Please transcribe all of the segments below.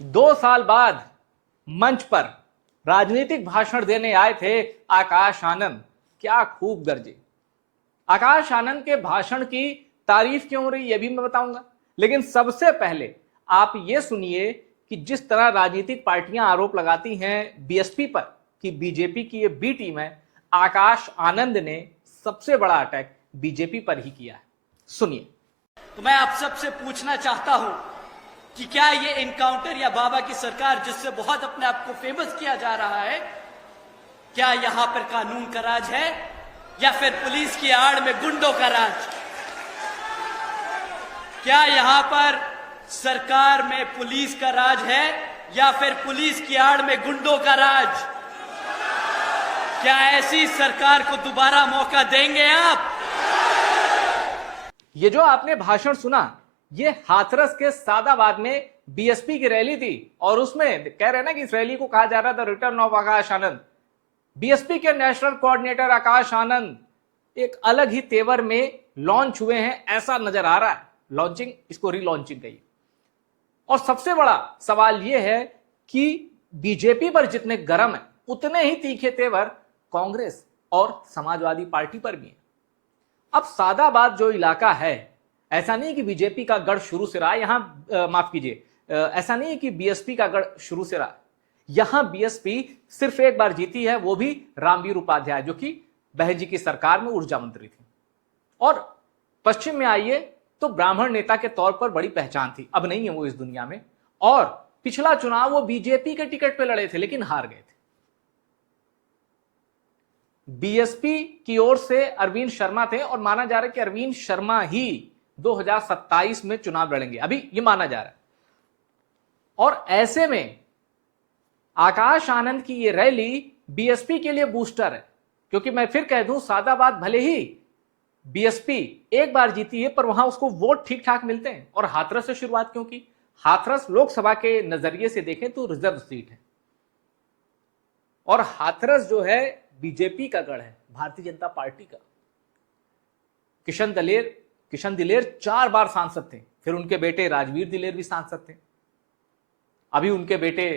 2 साल बाद मंच पर राजनीतिक भाषण देने आए थे आकाश आनंद। क्या खूब गरजे। आकाश आनंद के भाषण की तारीफ क्यों हो रही है, यह भी मैं बताऊंगा। लेकिन सबसे पहले आप ये सुनिए कि जिस तरह राजनीतिक पार्टियां आरोप लगाती हैं बीएसपी पर कि बीजेपी की ये बी टीम है, आकाश आनंद ने सबसे बड़ा अटैक बीजेपी पर ही किया है। सुनिए। तो मैं आप सबसे पूछना चाहता हूं कि क्या ये इनकाउंटर या बाबा की सरकार जिससे बहुत अपने आप को फेमस किया जा रहा है, क्या यहां पर कानून का राज है या फिर पुलिस की आड़ में गुंडों का राज? क्या यहां पर सरकार में पुलिस का राज है या फिर पुलिस की आड़ में गुंडों का राज? क्या ऐसी सरकार को दोबारा मौका देंगे आप? ये जो आपने भाषण सुना, ये हाथरस के सादाबाद में बीएसपी की रैली थी और उसमें कह रहे ना कि इस रैली को कहा जा रहा था return of Akash Anand. BSP के नेशनल कोऑर्डिनेटर आकाश आनंद एक अलग ही तेवर में लॉन्च हुए हैं, ऐसा नजर आ रहा है। लॉन्चिंग, इसको रीलॉन्चिंग कहिए। और सबसे बड़ा सवाल यह है कि बीजेपी पर जितने गर्म है उतने ही तीखे तेवर कांग्रेस और समाजवादी पार्टी पर भी है। अब सादाबाद जो इलाका है, ऐसा नहीं कि बीजेपी का गढ़ शुरू से रहा यहां, माफ कीजिए, ऐसा नहीं कि बीएसपी का गढ़ शुरू से रहा। यहां बीएसपी सिर्फ एक बार जीती है, वो भी रामवीर उपाध्याय जो कि बहन जी की सरकार में ऊर्जा मंत्री थी। और पश्चिम में आइए तो ब्राह्मण नेता के तौर पर बड़ी पहचान थी, अब नहीं है वो इस दुनिया में। और पिछला चुनाव वो बीजेपी के टिकट पे लड़े थे लेकिन हार गए थे। बीएसपी की ओर से अरविंद शर्मा थे और माना जा रहा है कि अरविंद शर्मा ही 2027 में चुनाव लड़ेंगे, अभी ये माना जा रहा है। और ऐसे में आकाश आनंद की ये रैली बीएसपी के लिए बूस्टर है, क्योंकि मैं फिर कह दूं सादाबाद भले ही बीएसपी एक बार जीती है पर वहां उसको वोट ठीक ठाक मिलते हैं। और हाथरस से शुरुआत क्यों की? हाथरस लोकसभा के नजरिए से देखें तो रिजर्व सीट है और हाथरस जो है बीजेपी का गढ़ है, भारतीय जनता पार्टी का। किशन दिलेर 4 बार सांसद थे, फिर उनके बेटे राजवीर दिलेर भी सांसद थे, अभी उनके बेटे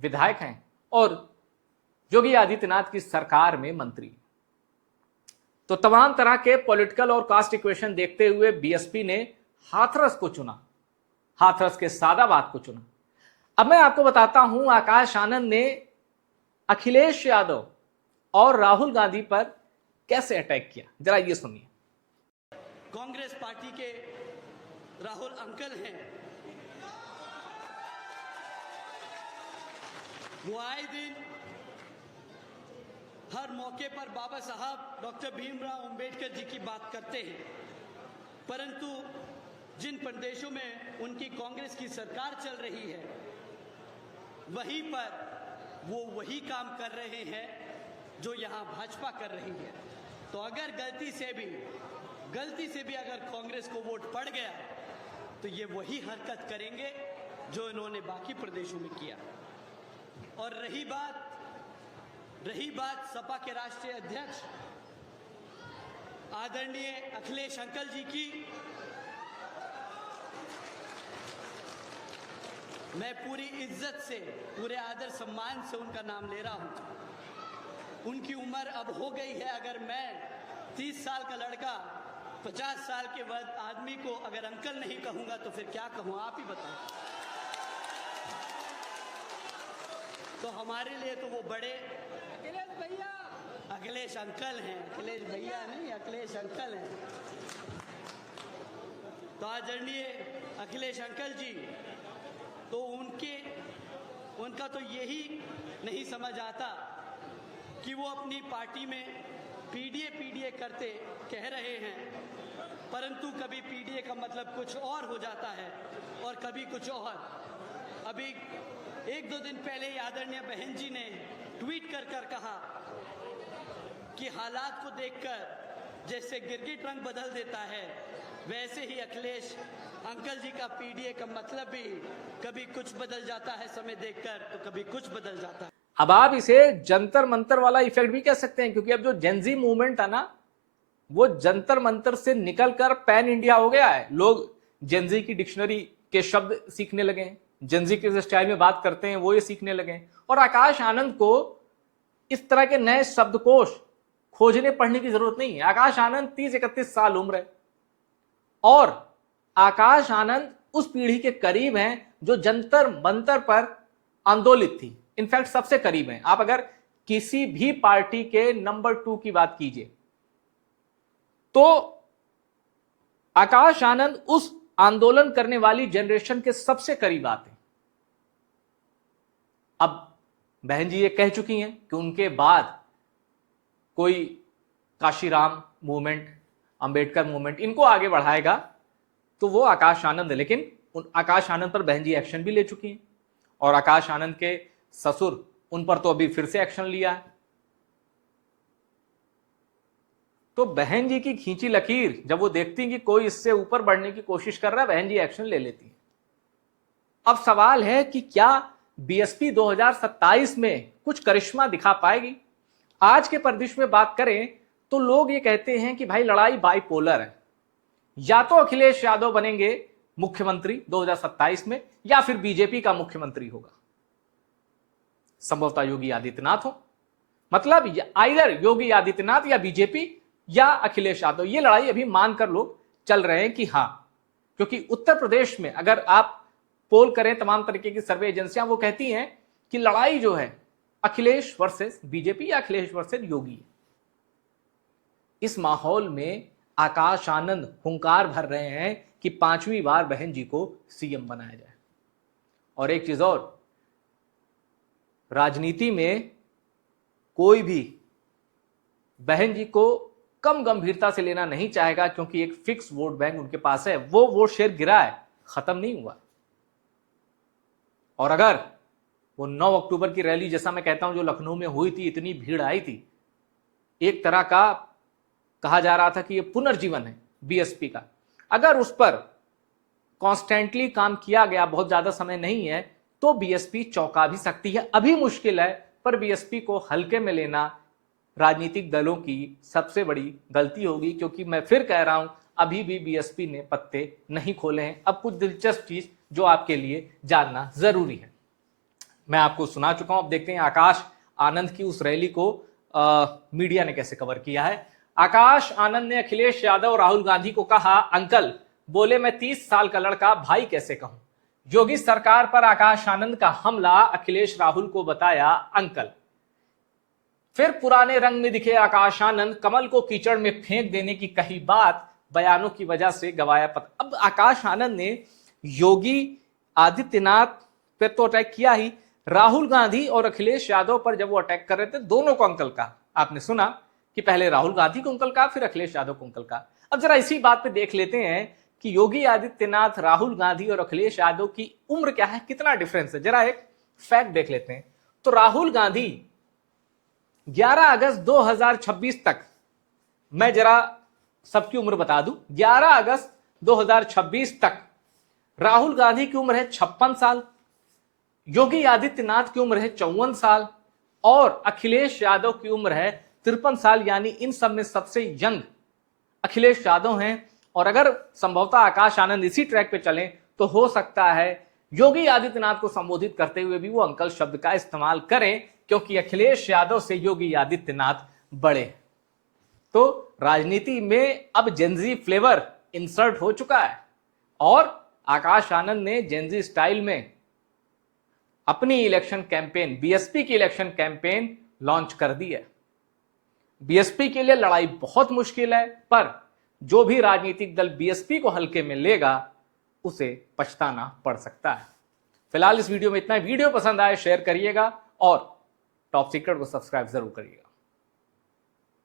विधायक हैं और योगी आदित्यनाथ की सरकार में मंत्री। तो तमाम तरह के पॉलिटिकल और कास्ट इक्वेशन देखते हुए बीएसपी ने हाथरस को चुना, हाथरस के सादाबाद को चुना। अब मैं आपको बताता हूं आकाश आनंद ने अखिलेश यादव और राहुल गांधी पर कैसे अटैक किया, जरा ये सुनिए। कांग्रेस पार्टी के राहुल अंकल हैं, वो आए दिन हर मौके पर बाबा साहब डॉक्टर भीमराव अंबेडकर जी की बात करते हैं, परंतु जिन प्रदेशों में उनकी कांग्रेस की सरकार चल रही है वहीं पर वो वही काम कर रहे हैं जो यहां भाजपा कर रही है। तो अगर गलती से भी अगर कांग्रेस को वोट पड़ गया तो ये वही हरकत करेंगे जो इन्होंने बाकी प्रदेशों में किया। और रही बात सपा के राष्ट्रीय अध्यक्ष आदरणीय अखिलेश अंकल जी की, मैं पूरी इज्जत से, पूरे आदर सम्मान से उनका नाम ले रहा हूं। उनकी उम्र अब हो गई है, अगर मैं 30 साल का लड़का 50 साल के आदमी को अगर अंकल नहीं कहूंगा तो फिर क्या कहूं, आप ही बताएं। तो हमारे लिए तो वो बड़े अखिलेश अंकल हैं, अखिलेश भैया नहीं, अखिलेश अंकल हैं। तो आदरणीय अखिलेश अंकल जी, तो उनका तो यही नहीं समझ आता कि वो अपनी पार्टी में पीडीए करते कह रहे हैं, परंतु कभी पीडीए का मतलब कुछ और हो जाता है और कभी कुछ और। अभी 1-2 दिन पहले ही आदरणीय बहन जी ने ट्वीट कर कहा कि हालात को देखकर जैसे गिरगिट रंग बदल देता है, वैसे ही अखिलेश अंकल जी का पीडीए का मतलब भी कभी कुछ बदल जाता है, समय देखकर तो कभी कुछ बदल जाता है। अब आप इसे जंतर मंतर वाला इफेक्ट भी कह सकते हैं, क्योंकि अब जो जेनजी मूवमेंट है ना, वो जंतर मंतर से निकलकर पैन इंडिया हो गया है। लोग जेनजी की डिक्शनरी के शब्द सीखने लगे हैं। जेनजी के स्टाइल में बात करते हैं वो ये सीखने लगे। और आकाश आनंद को इस तरह के नए शब्दकोश खोजने पढ़ने की जरूरत नहीं है। आकाश आनंद 30-31 साल उम्र है और आकाश आनंद उस पीढ़ी के करीब हैं जो जंतर मंतर पर आंदोलित थी। इनफैक्ट सबसे करीब हैं। आप अगर किसी भी पार्टी के नंबर 2 की बात कीजिए तो आकाश आनंद उस आंदोलन करने वाली जनरेशन के सबसे करीब आते हैं। अब बहन जी ये कह चुकी हैं कि उनके बाद कोई काशीराम मूवमेंट, अंबेडकर मूवमेंट इनको आगे बढ़ाएगा तो वो आकाश आनंद है। लेकिन उन आकाश आनंद पर बहन जी एक्शन भी ले चुकी हैं और आकाश आनंद के ससुर उन पर तो अभी फिर से एक्शन लिया है। तो बहन जी की खींची लकीर जब वो देखती कि कोई इससे ऊपर बढ़ने की कोशिश कर रहा है, बहन जी एक्शन ले लेती है। अब सवाल है कि क्या बीएसपी 2027 में कुछ करिश्मा दिखा पाएगी? आज के परिदृश्य में बात करें तो लोग ये कहते हैं कि भाई लड़ाई बाइपोलर है, या तो अखिलेश यादव बनेंगे मुख्यमंत्री 2027 में या फिर बीजेपी का मुख्यमंत्री होगा, संभवतः योगी आदित्यनाथ हो। मतलब आइदर योगी आदित्यनाथ या बीजेपी या अखिलेश यादव। ये लड़ाई अभी मानकर लोग चल रहे हैं कि हां, क्योंकि उत्तर प्रदेश में अगर आप पोल करें तमाम तरीके की सर्वे एजेंसियां वो कहती हैं कि लड़ाई जो है अखिलेश वर्सेस बीजेपी या अखिलेश वर्सेस योगी है। इस माहौल में आकाश आनंद हुंकार भर रहे हैं कि 5वीं बार बहन जी को सीएम बनाया जाए। और एक चीज और, राजनीति में कोई भी बहन जी को कम गंभीरता से लेना नहीं चाहेगा, क्योंकि एक फिक्स वोट बैंक उनके पास है। वो वोट शेयर गिरा है, खत्म नहीं हुआ। और अगर वो 9 अक्टूबर की रैली, जैसा मैं कहता हूं, जो लखनऊ में हुई थी, इतनी भीड़ आई थी, एक तरह का कहा जा रहा था कि ये पुनर्जीवन है बीएसपी का। अगर उस पर कॉन्स्टेंटली काम किया गया, बहुत ज्यादा समय नहीं है, तो बीएसपी चौंका भी सकती है। अभी मुश्किल है, पर बीएसपी को हल्के में लेना राजनीतिक दलों की सबसे बड़ी गलती होगी, क्योंकि मैं फिर कह रहा हूं अभी भी बीएसपी ने पत्ते नहीं खोले हैं। अब कुछ दिलचस्प चीज जो आपके लिए जानना जरूरी है मैं आपको सुना चुका हूं। अब देखते हैं आकाश आनंद की उस रैली को मीडिया ने कैसे कवर किया है। आकाश आनंद ने अखिलेश यादव राहुल गांधी को कहा अंकल, बोले मैं 30 साल का लड़का भाई कैसे कहूं। योगी सरकार पर आकाश आनंद का हमला, अखिलेश राहुल को बताया अंकल। फिर पुराने रंग में दिखे आकाश आनंद, कमल को कीचड़ में फेंक देने की कही बात, बयानों की वजह से गवाया पता। अब आकाश आनंद ने योगी आदित्यनाथ पे तो अटैक किया ही, राहुल गांधी और अखिलेश यादव पर जब वो अटैक कर रहे थे, दोनों को अंकल कहा। आपने सुना कि पहले राहुल गांधी को अंकल कहा, फिर अखिलेश यादव को अंकल कहा। अब जरा इसी बात पे देख लेते हैं कि योगी आदित्यनाथ, राहुल गांधी और अखिलेश यादव की उम्र क्या है, कितना डिफरेंस है। जरा एक फैक्ट देख लेते हैं। तो राहुल गांधी 11 अगस्त 2026 तक, मैं जरा सबकी उम्र बता दूं, 11 अगस्त 2026 तक राहुल गांधी की उम्र है 56 साल, योगी आदित्यनाथ की उम्र है 54 साल और अखिलेश यादव की उम्र है 53 साल। यानी इन सब में सबसे यंग अखिलेश यादव हैं। और अगर संभवतः आकाश आनंद इसी ट्रैक पे चलें तो हो सकता है योगी आदित्यनाथ को संबोधित करते हुए भी वो अंकल शब्द का इस्तेमाल करें, क्योंकि अखिलेश यादव से योगी आदित्यनाथ बड़े हैं। तो राजनीति में अब जेनजी फ्लेवर इंसर्ट हो चुका है और आकाश आनंद ने जेनजी स्टाइल में अपनी इलेक्शन कैंपेन, बीएसपी की इलेक्शन कैंपेन लॉन्च कर दी है। बीएसपी के लिए लड़ाई बहुत मुश्किल है, पर जो भी राजनीतिक दल बीएसपी को हल्के में लेगा उसे पछताना पड़ सकता है। फिलहाल इस वीडियो में इतना ही। वीडियो पसंद आए शेयर करिएगा और टॉप सीक्रेट को सब्सक्राइब जरूर करिएगा।